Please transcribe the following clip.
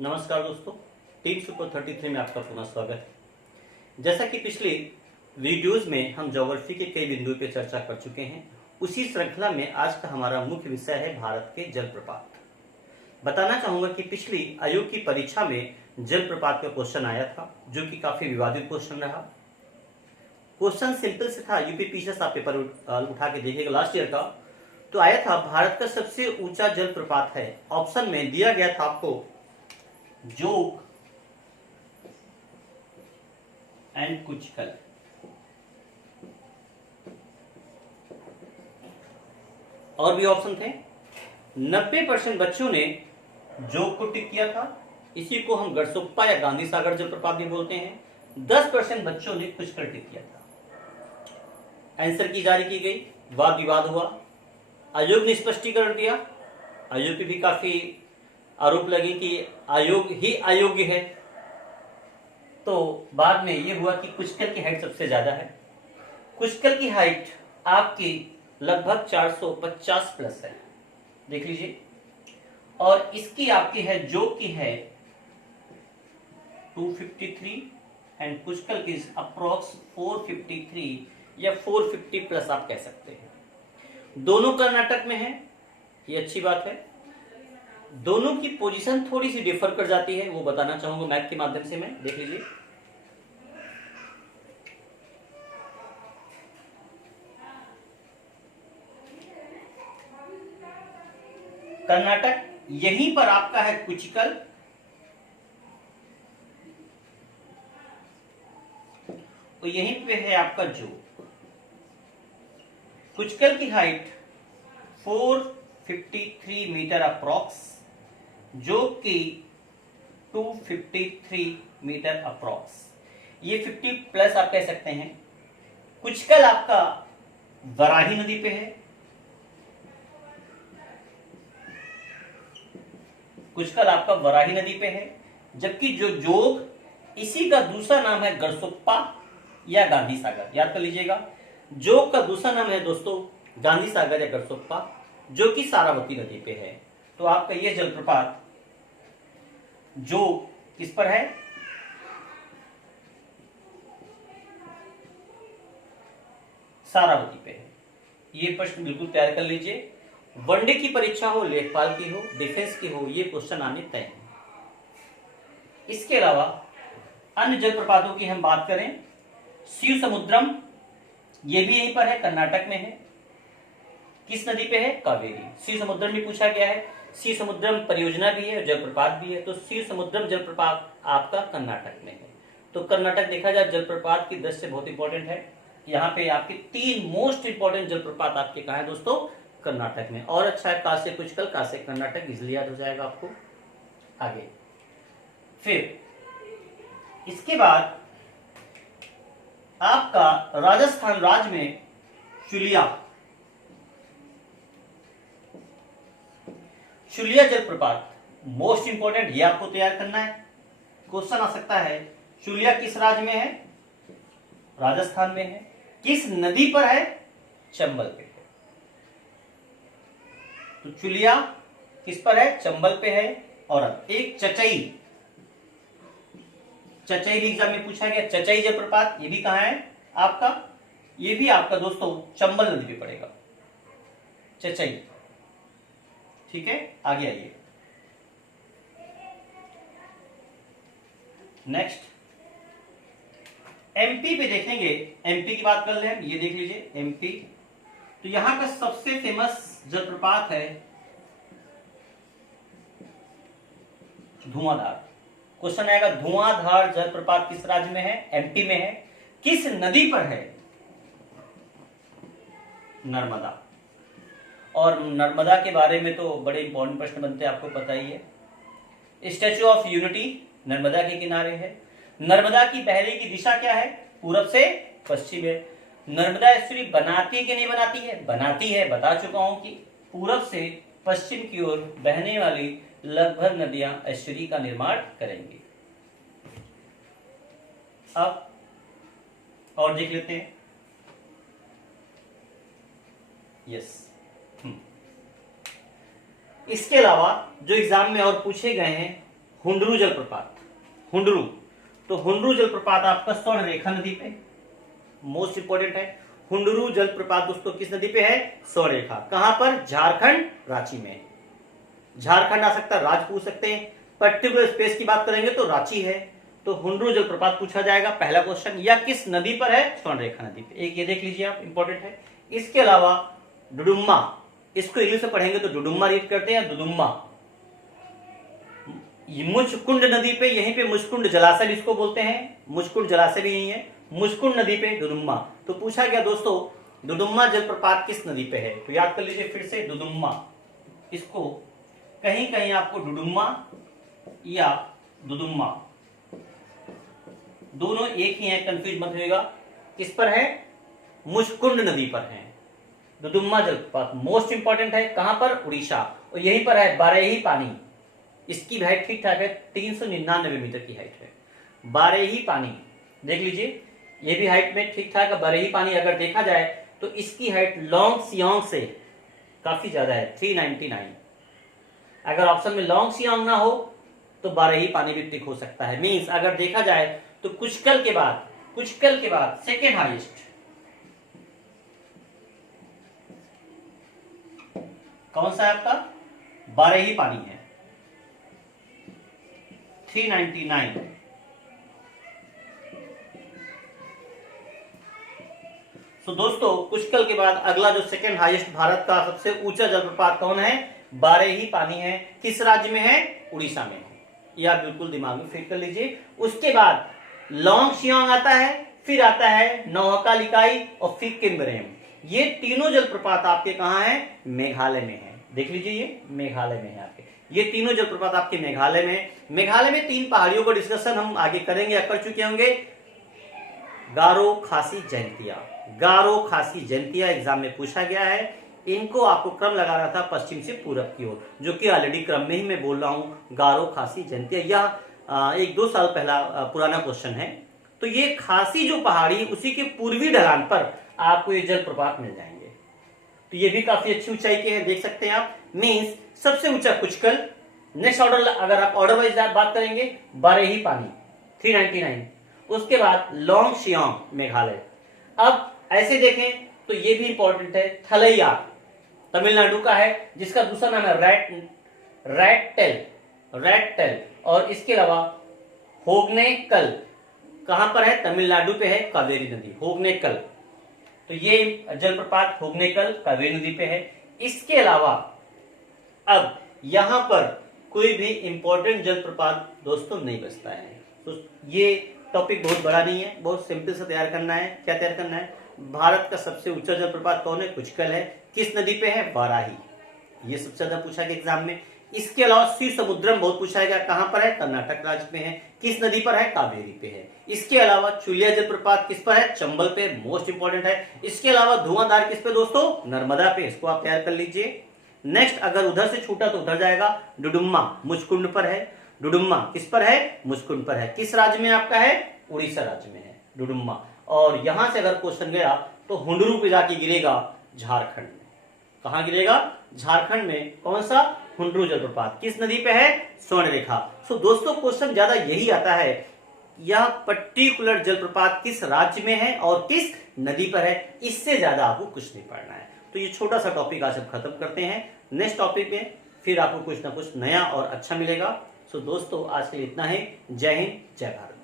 नमस्कार दोस्तों, team super 33 में आपका पुनः स्वागत है। जैसा कि पिछले वीडियोस में हम ज्योग्राफी के कई बिंदुओं पर चर्चा कर चुके हैं, उसी श्रृंखला में आज का हमारा मुख्य विषय है भारत के जलप्रपात। बताना चाहूंगा कि पिछली आयोग की परीक्षा में जलप्रपात का क्वेश्चन आया था, जो कि काफी विवादित क्वेश्चन रहा। क्वेश्चन सिंपल से था, यूपी पीसीएस आप पेपर उठा के देखिएगा लास्ट ईयर का, तो आया था भारत का सबसे ऊंचा जलप्रपात है। ऑप्शन में दिया गया था आपको जोग एंड कुचकल। और भी ऑप्शन थे। 90% बच्चों ने जोग को टिक किया था, इसी को हम गढ़सोप्पा या गांधी सागर जलप्रपात भी बोलते हैं। 10% बच्चों ने कुचकल टिक किया था। आंसर की जारी की गई, वाद विवाद हुआ, आयोग ने स्पष्टीकरण दिया। आयोग की भी काफी आरोप लगे कि आयोग ही अयोग्य है। तो बाद में यह हुआ कि कुचकल की हाइट सबसे ज्यादा है। कुचकल की हाइट आपकी लगभग 450 प्लस है, देख लीजिए। और इसकी आपकी है, जोग की है 253 एंड कुचकल की अप्रोक्स 453 या 450 प्लस आप कह सकते हैं। दोनों कर्नाटक में है, ये अच्छी बात है। दोनों की पोजीशन थोड़ी सी डिफर कर जाती है, वो बताना चाहूंगा मैप के माध्यम से। मैं देख लीजिए, कर्नाटक यहीं पर आपका है कुचकल, और यहीं पे है आपका जोग। कुचकल की हाइट 453 मीटर अप्रॉक्स, जोग की 253 मीटर अप्रॉक्स। ये 50 प्लस आप कह सकते हैं। कुचकल आपका वराही नदी पे है, कुचकल आपका वराही नदी पे है, जबकि जो जोग, इसी का दूसरा नाम है गढ़सोप्पा या गांधी सागर। याद कर लीजिएगा, जोग का दूसरा नाम है दोस्तों गांधी सागर या गढ़सोप्पा, जो कि सारावती नदी पे है। तो आपका यह जलप्रपात जो किस पर है, सारावती पे है। ये प्रश्न बिल्कुल तैयार कर लीजिए। वनडे की परीक्षा हो, लेखपाल की हो, डिफेंस की हो, ये क्वेश्चन आने तय है। इसके अलावा अन्य जलप्रपातों की हम बात करें, शिव समुद्रम, ये भी यहीं पर है, कर्नाटक में है। किस नदी पे है, कावेरी। शिव समुद्रम भी पूछा गया है। शिव समुद्रम परियोजना भी है, जलप्रपात भी है। तो शिव समुद्रम जलप्रपात आपका कर्नाटक में है। तो कर्नाटक देखा जाए जलप्रपात की दृष्टि से बहुत इंपॉर्टेंट है। यहाँ पे आपके 3 मोस्ट इंपॉर्टेंट जलप्रपात आपके कहा है दोस्तों, कर्नाटक में। और अच्छा है, कासे कुचकल, कासे कर्नाटक, इजिली याद हो जाएगा आपको। आगे फिर इसके बाद आपका राजस्थान राज्य में शुलिया जलप्रपात मोस्ट इंपॉर्टेंट, ये आपको तैयार करना है। क्वेश्चन आ सकता है, शुलिया किस राज्य में है, राजस्थान में है। किस नदी पर है, चंबल पे है। तो शुलिया किस पर है, चंबल पे है। और अब एक चचई भी एग्जाम में पूछा गया, चचई जलप्रपात, ये भी कहां है आपका, ये भी आपका दोस्तों चंबल नदी पे पड़ेगा, चचई। ठीक है, आगे आइए। नेक्स्ट एमपी पे देखेंगे, एमपी की बात कर ले हम। ये देख लीजिए एमपी, तो यहां का सबसे फेमस जलप्रपात है धुआंधार। क्वेश्चन आएगा, धुआंधार जलप्रपात किस राज्य में है, एमपी में है। किस नदी पर है, नर्मदा। और नर्मदा के बारे में तो बड़े इंपॉर्टेंट प्रश्न बनते हैं, आपको पता ही है। स्टैच्यू ऑफ यूनिटी नर्मदा के किनारे है। नर्मदा की बहने की दिशा क्या है, पूरब से पश्चिम है। नर्मदा एस्चुअली बनाती है कि नहीं बनाती है, बनाती है, बता चुका हूं कि पूरब से पश्चिम की ओर बहने वाली लगभग नदियां एस्चुरी का निर्माण करेंगी। अब और देख लेते हैं, यस। इसके अलावा जो एग्जाम में और पूछे गए हैं, हुंडरू जलप्रपात, हुंडरू, तो हुंडरू जलप्रपात आपका स्वर्णरेखा नदी पे, मोस्ट इंपोर्टेंट है। हुंडरू जलप्रपात दोस्तों किस नदी पे है? स्वर्णरेखा। कहां पर? झारखंड, रांची में। झारखंड आ सकता है, राज्य पूछ सकते हैं, पर्टिकुलर स्पेस की बात करेंगे तो रांची है। तो हुंडरू जलप्रपात पूछा जाएगा पहला क्वेश्चन। या किस नदी पर है? स्वर्णरेखा नदी पे। एक ये देख लीजिए आप, इंपॉर्टेंट है। इसके अलावा डुडुम्मा, इसको इंग्लिश में पढ़ेंगे तो डुडुम्मा रीड करते हैं, डुडुम्मा। मुचकुंड नदी पे, यहीं पे मुचकुंड जलाशय भी इसको बोलते हैं, मुचकुंड जलाशय भी यही है, मुचकुंड नदी पे डुडुम्मा। तो पूछा गया दोस्तों डुडुम्मा जलप्रपात किस नदी पे है? तो याद कर लीजिए फिर से, डुडुम्मा, इसको कहीं कहीं आपको डुडुम्मा या दुदुम्मा दोनों एक ही है, कंफ्यूज मत होइएगा। किस पर है? मुचकुंड नदी पर है डुडुम्मा जलप्रपात। मोस्ट इंपॉर्टेंट है, कहां पर? उड़ीसा। और यहीं पर है बारही पानी, इसकी हाइट ठीक ठाक है, 399 मीटर की हाइट है। बारही पानी देख लीजिए, ये भी हाइट में ठीक ठाक है। बारही पानी अगर देखा जाए तो इसकी हाइट लॉन्ग सियांग से काफी ज्यादा है, 399। अगर ऑप्शन में लॉन्ग सियांग ना हो तो बारही पानी भी टिक हो सकता है। मींस अगर देखा जाए तो कुचकल के बाद सेकेंड हाईएस्ट कौन सा है आपका? बारही पानी है, 399। तो दोस्तों कुचकल के बाद अगला जो सेकेंड हाईएस्ट भारत का सबसे ऊंचा जलप्रपात कौन है? बारही पानी है। किस राज्य में है? उड़ीसा में है। ये आप बिल्कुल दिमाग में फिट कर लीजिए। उसके बाद लॉन्ग सियांग आता है, फिर आता है नौहका लिकाई और फिर किम्बरेम। ये तीनों जलप्रपात आपके कहां है? मेघालय में है। देख लीजिए, ये मेघालय में है आपके, ये तीनों जलप्रपात आपके मेघालय में है। मेघालय में 3 पहाड़ियों का डिस्कशन हम आगे करेंगे या कर चुके होंगे। गारो, खासी, जैंतिया। गारो, खासी, जैंतिया एग्जाम में पूछा गया है। इनको आपको क्रम लगाना था पश्चिम से पूरब की ओर, जो कि ऑलरेडी क्रम में ही मैं बोल रहा हूं। गारो, खासी, जैंतिया, यह 1-2 साल पहला पुराना क्वेश्चन है। तो ये खासी जो पहाड़ी, उसी के पूर्वी ढलान पर आपको ये जलप्रपात मिल जाएंगे। तो ये भी काफी अच्छी ऊंचाई के हैं, देख सकते हैं आप। मींस सबसे ऊंचा कुचकल। नेक्स्ट ऑर्डर, अगर आप ऑर्डर वाइज बात करेंगे, बारही पानी 399, उसके बाद लॉन्ग सियांग मेघालय। अब ऐसे देखें तो ये भी इंपॉर्टेंट है, थलैया तमिलनाडु का है, जिसका दूसरा नाम है रैट टेल। और इसके अलावा होगनेकल कहां पर है? तमिलनाडु पे है, कावेरी नदी, होगनेकल। तो ये जलप्रपात होगनेकल कावेरी नदी पे है। इसके अलावा अब यहां पर कोई भी इंपॉर्टेंट जलप्रपात दोस्तों नहीं बचता है। तो ये टॉपिक बहुत बड़ा नहीं है, बहुत सिंपल से तैयार करना है। क्या तैयार करना है? भारत का सबसे ऊंचा जलप्रपात कौन है? कुचकल है। किस नदी पे है? बाराही। ये सबसे ज्यादा पूछा गया एग्जाम में। इसके अलावा शिव समुद्रम बहुत पूछा गया, कहां पर है? कर्नाटक राज्य में है। किस नदी पर है? कावेरी पे है। इसके अलावा चुलिया जलप्रपात किस पर है? चंबल पे, मोस्ट इंपोर्टेंट है। इसके अलावा धुआंधार किस पे दोस्तों? नर्मदा पे। इसको आप तैयार कर लीजिए। नेक्स्ट अगर उधर से छूटा तो उधर जाएगा, डुडुम्मा मुचकुंड पर है। डुडुम्मा किस पर है? मुचकुंड पर है। किस राज्य में आपका है? उड़ीसा राज्य में है डुडुम्मा। और यहां से अगर क्वेश्चन गया तो हुंडरू पे जाके गिरेगा झारखंड में। कहां गिरेगा? झारखंड में। कौन सा? हुंडरू जलप्रपात। किस नदी पे है? स्वर्णरेखा। सो दोस्तों क्वेश्चन ज्यादा यही आता है, यह पर्टिकुलर जलप्रपात किस राज्य में है और किस नदी पर है, इससे ज्यादा आपको कुछ नहीं पढ़ना है। तो ये छोटा सा टॉपिक आज हम खत्म करते हैं। नेक्स्ट टॉपिक में फिर आपको कुछ ना कुछ नया और अच्छा मिलेगा। सो दोस्तों आज के लिए इतना ही। जय हिंद, जय भारत।